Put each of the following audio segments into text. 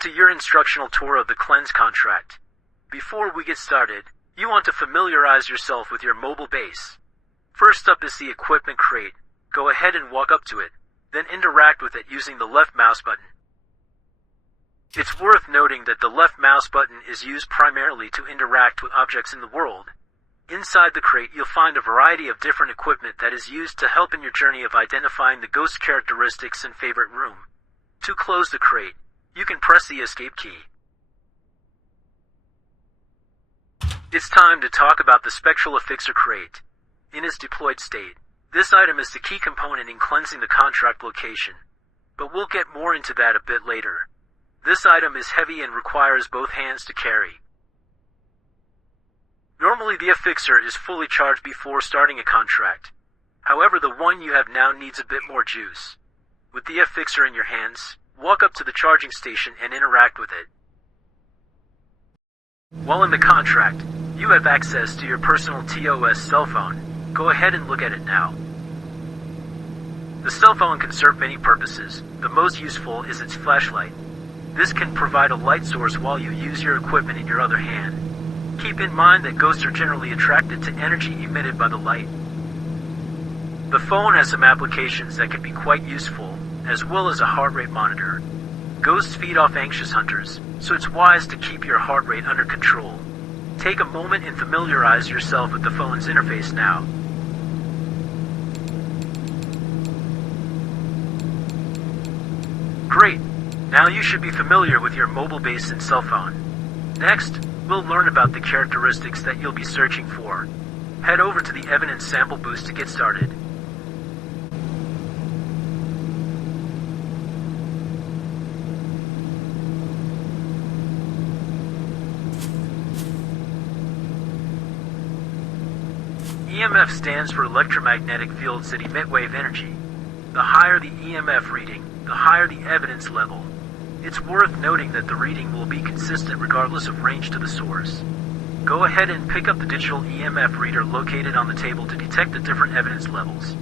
Welcome to your instructional tour of the Cleanse contract. Before we get started, you want to familiarize yourself with your mobile base. First up is the equipment crate. Go ahead and walk up to it, then interact with it using the left mouse button. It's worth noting that the left mouse button is used primarily to interact with objects in the world. Inside the crate, you'll find a variety of different equipment that is used to help in your journey of identifying the ghost characteristics and favorite room. To close the crate, you can press the escape key. It's time to talk about the Spectral Affixer crate. In its deployed state, this item is the key component in cleansing the contract location, but we'll get more into that a bit later. This item is heavy and requires both hands to carry. Normally the affixer is fully charged before starting a contract. However, the one you have now needs a bit more juice. With the affixer in your hands, walk up to the charging station and interact with it. While in the contract, you have access to your personal TOS cell phone. Go ahead and look at it now. The cell phone can serve many purposes. The most useful is its flashlight. This can provide a light source while you use your equipment in your other hand. Keep in mind that ghosts are generally attracted to energy emitted by the light. The phone has some applications that can be quite useful, as well as a heart rate monitor. Ghosts feed off anxious hunters, so it's wise to keep your heart rate under control. Take a moment and familiarize yourself with the phone's interface now. Great! Now you should be familiar with your mobile base and cell phone. Next, we'll learn about the characteristics that you'll be searching for. Head over to the Evidence Sample Boost to get started. EMF stands for electromagnetic fields that emit wave energy. The higher the EMF reading, the higher the evidence level. It's worth noting that the reading will be consistent regardless of range to the source. Go ahead and pick up the digital EMF reader located on the table to detect the different evidence levels.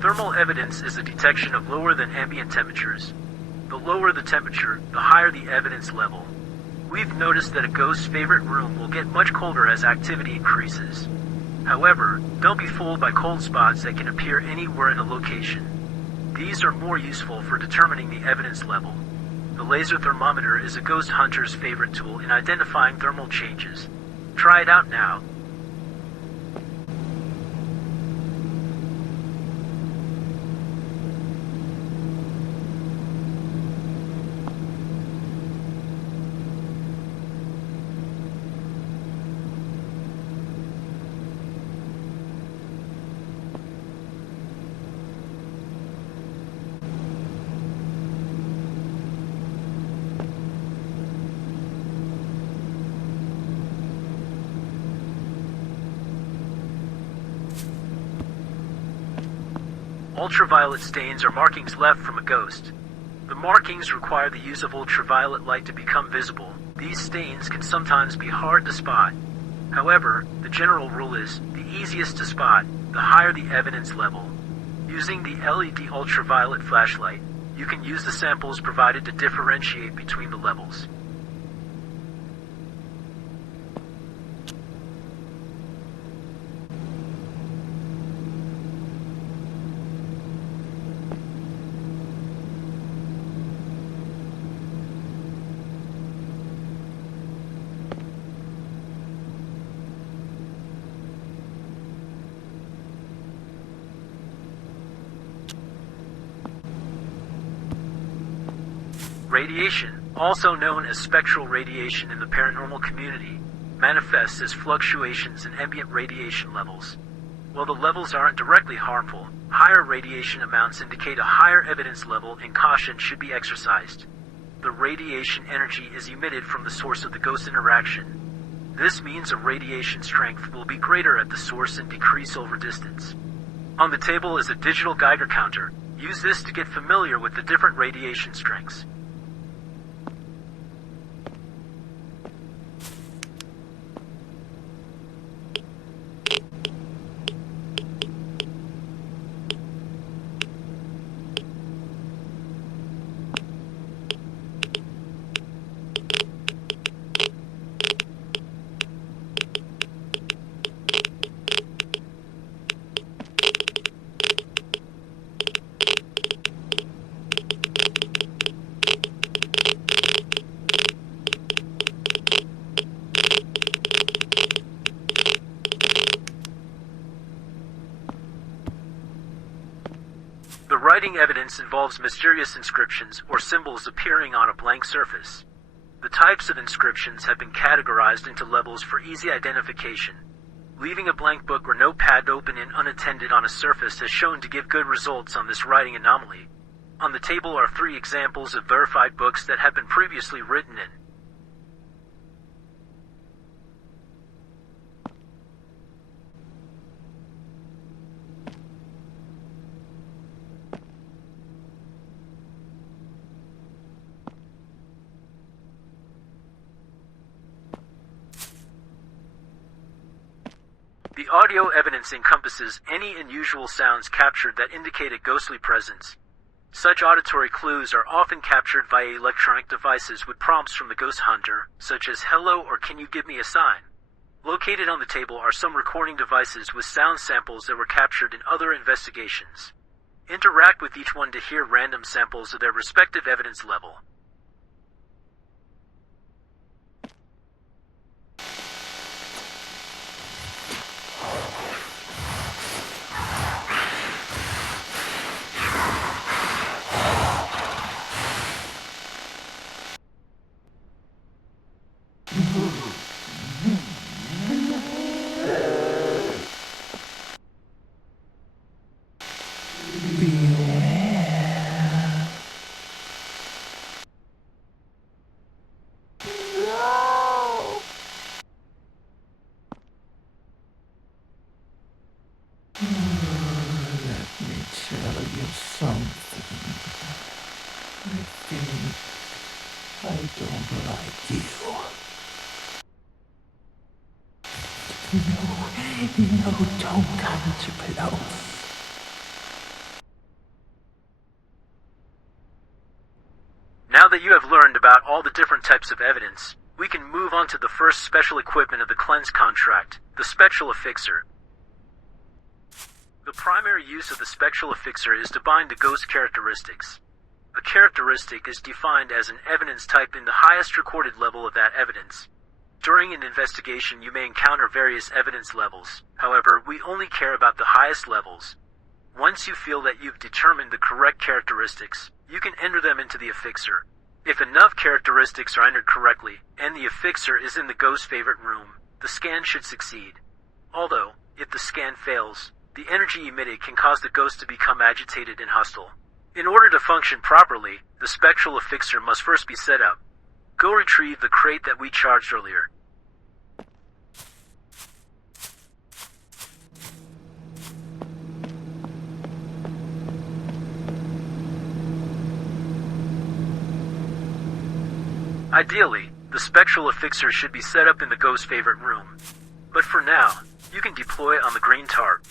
Thermal evidence is a detection of lower than ambient temperatures. The lower the temperature, the higher the evidence level. We've noticed that a ghost's favorite room will get much colder as activity increases. However, don't be fooled by cold spots that can appear anywhere in a location. These are more useful for determining the evidence level. The laser thermometer is a ghost hunter's favorite tool in identifying thermal changes. Try it out now. Ultraviolet stains are markings left from a ghost. The markings require the use of ultraviolet light to become visible. These stains can sometimes be hard to spot. However, the general rule is, the easiest to spot, the higher the evidence level. Using the LED ultraviolet flashlight, you can use the samples provided to differentiate between the levels. Radiation, also known as spectral radiation in the paranormal community, manifests as fluctuations in ambient radiation levels. While the levels aren't directly harmful, higher radiation amounts indicate a higher evidence level and caution should be exercised. The radiation energy is emitted from the source of the ghost interaction. This means a radiation strength will be greater at the source and decrease over distance. On the table is a digital Geiger counter. Use this to get familiar with the different radiation strengths. The writing evidence involves mysterious inscriptions or symbols appearing on a blank surface. The types of inscriptions have been categorized into levels for easy identification. Leaving a blank book or notepad open and unattended on a surface has shown to give good results on this writing anomaly. On the table are 3 examples of verified books that have been previously written in. The audio evidence encompasses any unusual sounds captured that indicate a ghostly presence. Such auditory clues are often captured via electronic devices with prompts from the ghost hunter, such as "Hello" or "Can you give me a sign?" Located on the table are some recording devices with sound samples that were captured in other investigations. Interact with each one to hear random samples of their respective evidence level. I don't like you. No, don't come too close. Now that you have learned about all the different types of evidence, we can move on to the first special equipment of the cleanse contract, the Spectral Affixer. The primary use of the Spectral Affixer is to bind the ghost characteristics. A characteristic is defined as an evidence type in the highest recorded level of that evidence. During an investigation, you may encounter various evidence levels. However, we only care about the highest levels. Once you feel that you've determined the correct characteristics, you can enter them into the affixer. If enough characteristics are entered correctly, and the affixer is in the ghost's favorite room, the scan should succeed. Although, if the scan fails, the energy emitted can cause the ghost to become agitated and hostile. In order to function properly, the Spectral Affixer must first be set up. Go retrieve the crate that we charged earlier. Ideally, the Spectral Affixer should be set up in the ghost's favorite room. But for now, you can deploy it on the green tarp.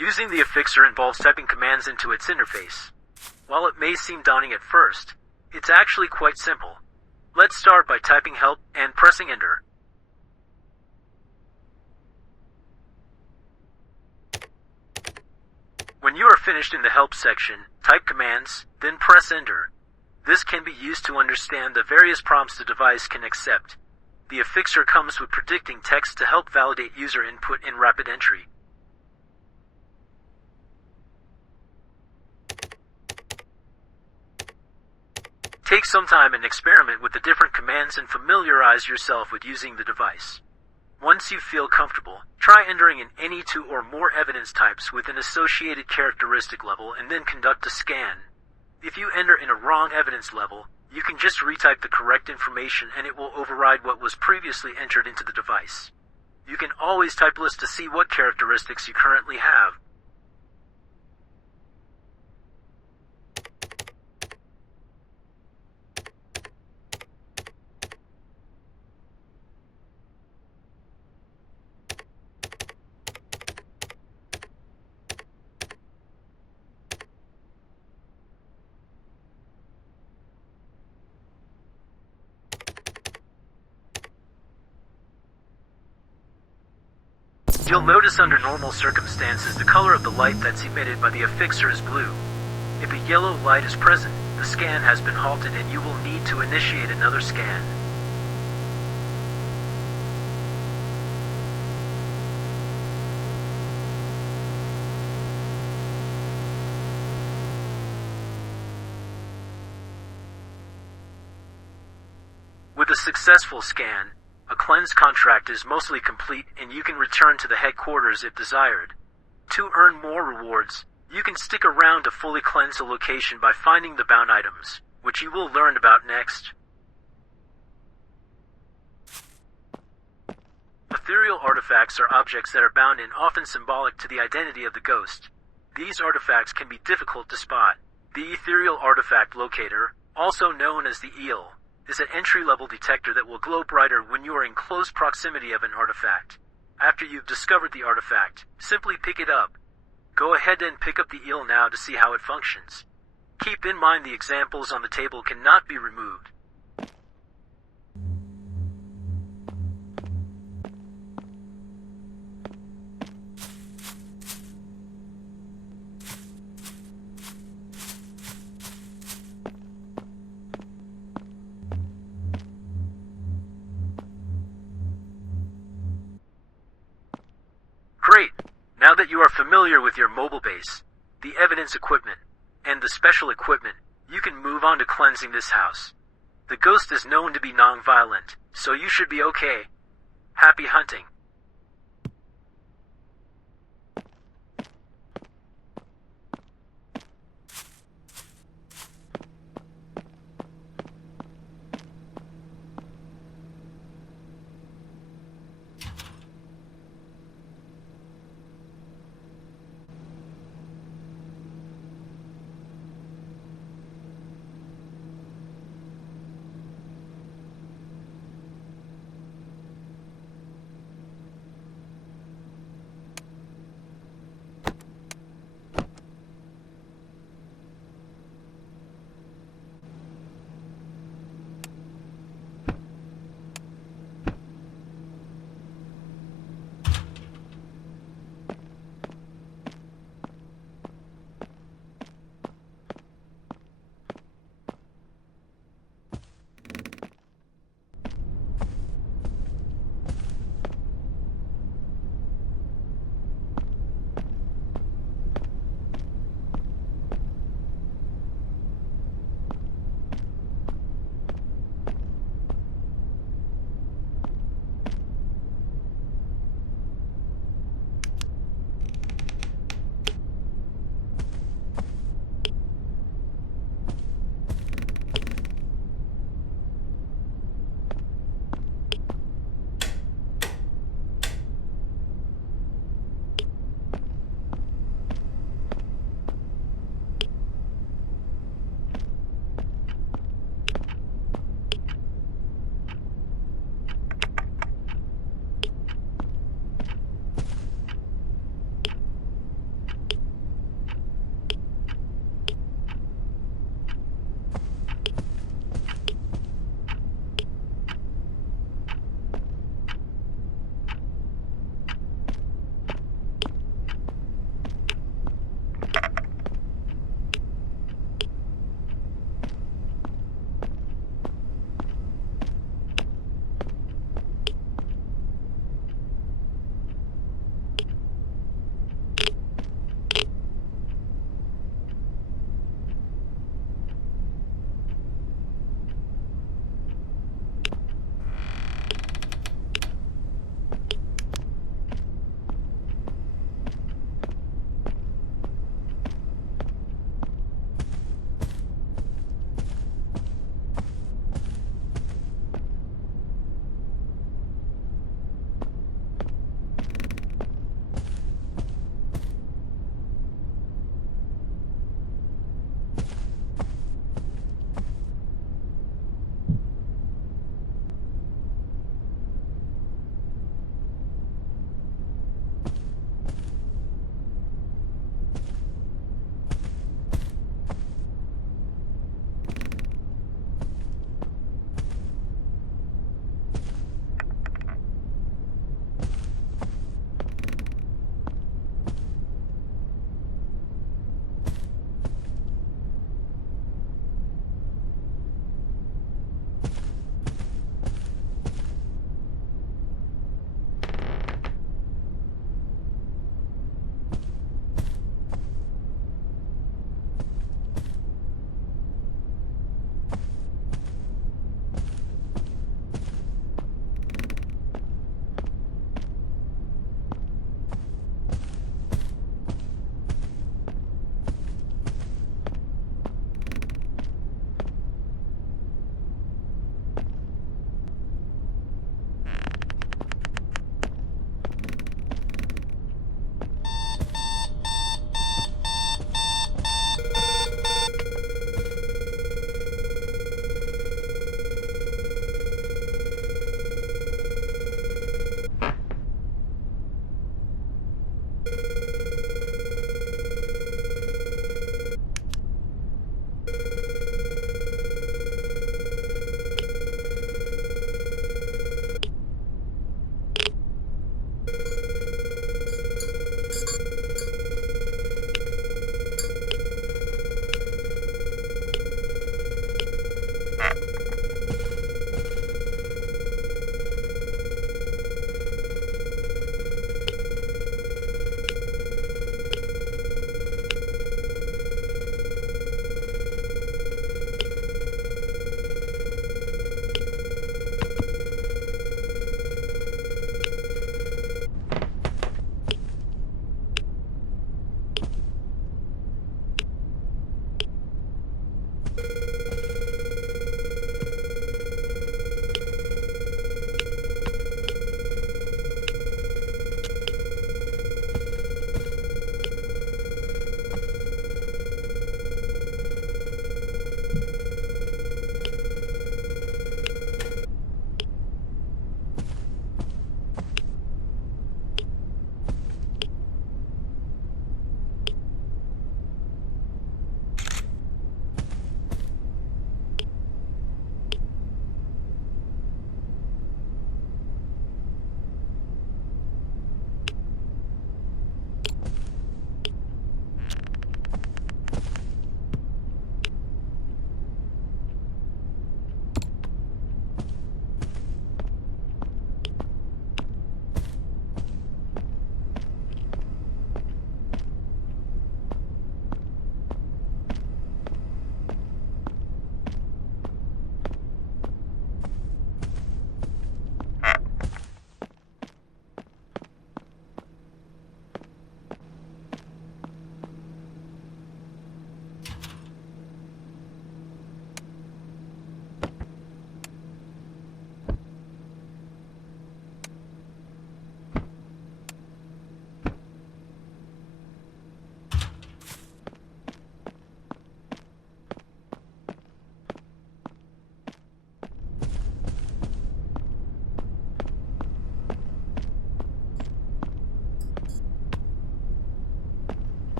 Using the affixer involves typing commands into its interface. While it may seem daunting at first, it's actually quite simple. Let's start by typing help and pressing enter. When you are finished in the help section, type commands, then press enter. This can be used to understand the various prompts the device can accept. The affixer comes with predicting text to help validate user input in rapid entry. Take some time and experiment with the different commands and familiarize yourself with using the device. Once you feel comfortable, try entering in any two or more evidence types with an associated characteristic level and then conduct a scan. If you enter in a wrong evidence level, you can just retype the correct information and it will override what was previously entered into the device. You can always type list to see what characteristics you currently have. You'll notice under normal circumstances the color of the light that's emitted by the affixer is blue. If a yellow light is present, the scan has been halted and you will need to initiate another scan. With a successful scan, a cleanse contract is mostly complete and you can return to the headquarters if desired. To earn more rewards, you can stick around to fully cleanse a location by finding the bound items, which you will learn about next. Ethereal artifacts are objects that are bound and often symbolic to the identity of the ghost. These artifacts can be difficult to spot. The Ethereal Artifact Locator, also known as the EAL, is an entry-level detector that will glow brighter when you are in close proximity of an artifact. After you've discovered the artifact, simply pick it up. Go ahead and pick up the EAL now to see how it functions. Keep in mind the examples on the table cannot be removed. Great! Now that you are familiar with your mobile base, the evidence equipment, and the special equipment, you can move on to cleansing this house. The ghost is known to be non-violent, so you should be okay. Happy hunting.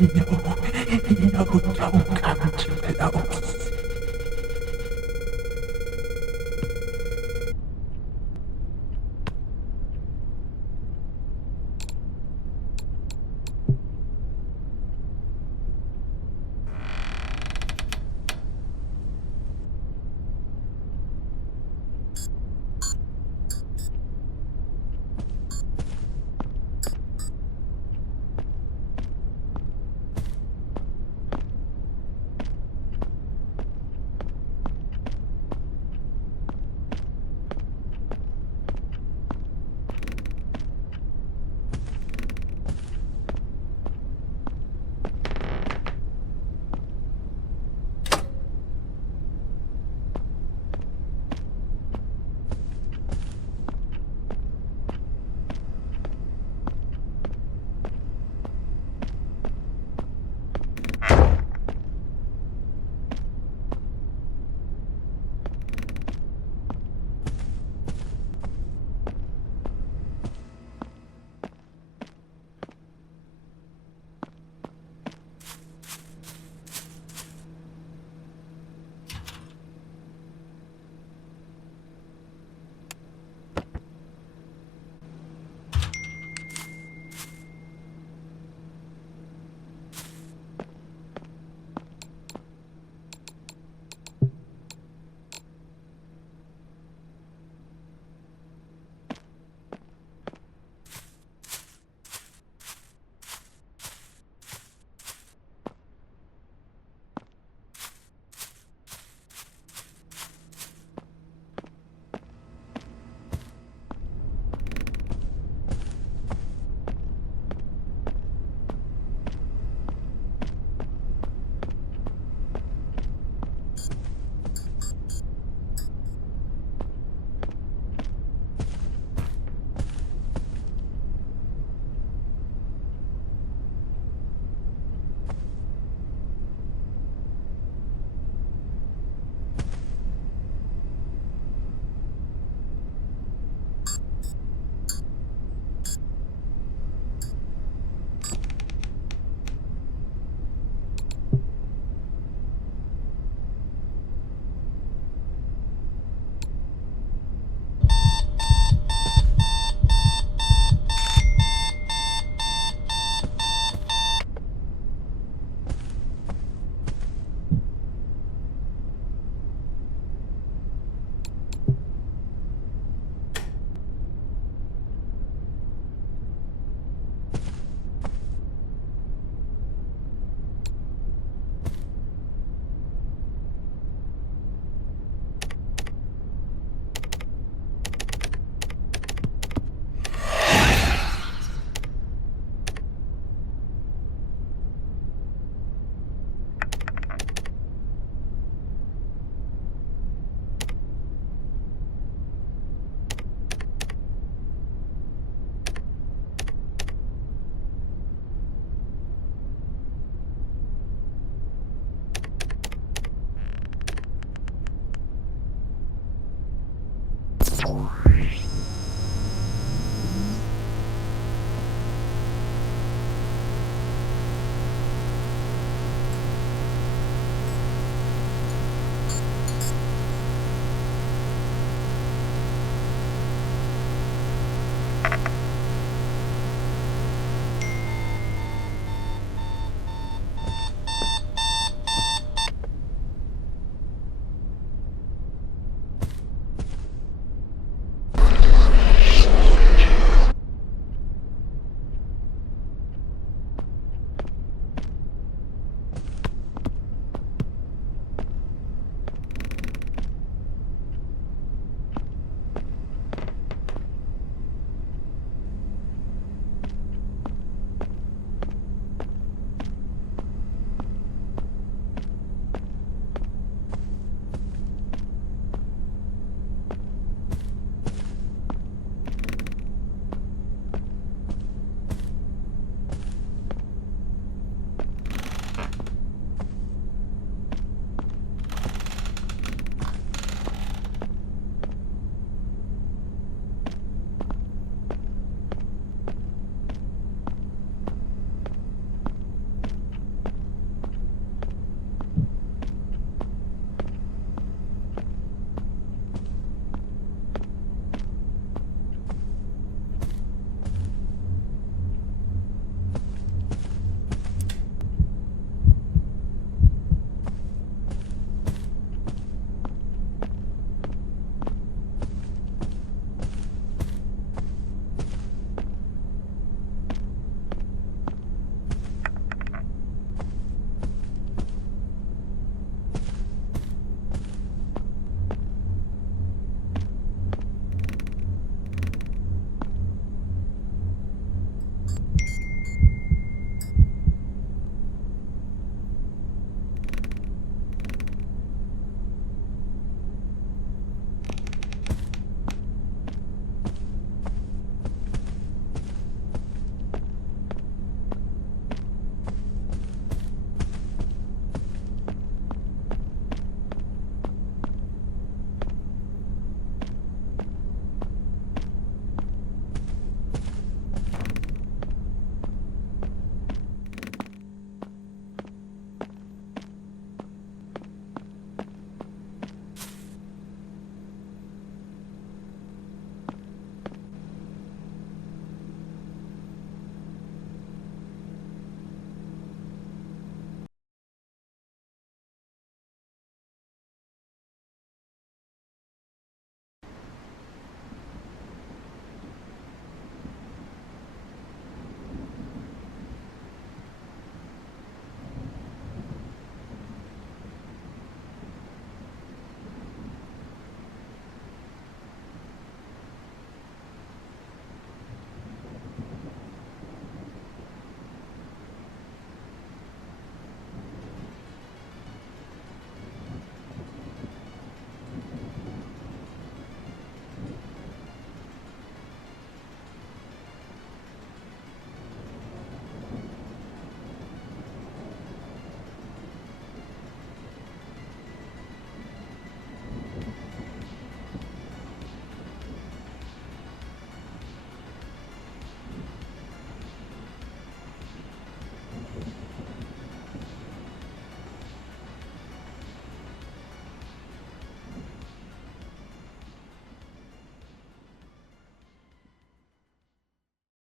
No, don't come too close.